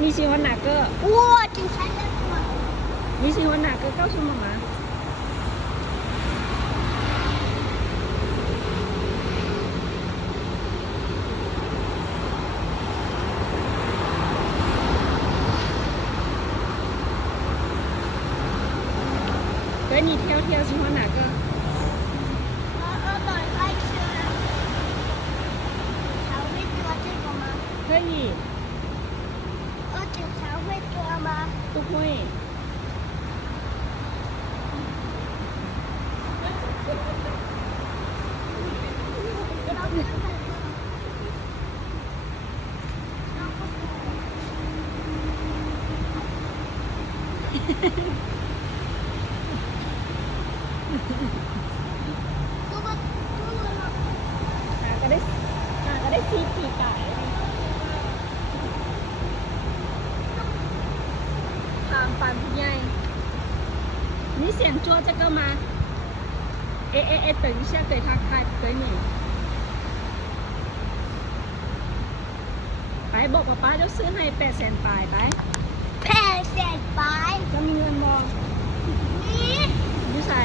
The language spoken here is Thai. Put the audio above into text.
你喜欢哪个？我警察在说。你喜欢哪个？告诉妈妈。给你挑挑，喜欢哪个？我等开车。还会做这个吗？可以。警察会做吗？不会。ก็ได้ซีปีกไก่ทางปันผู้ใหญ่你想做这个吗？等一下，给他开，给你。ไปบอกป้าจะซื้อให้800,000ปลายไป800,000ไปจะมีเงินบอก นี่ อยู่ใส่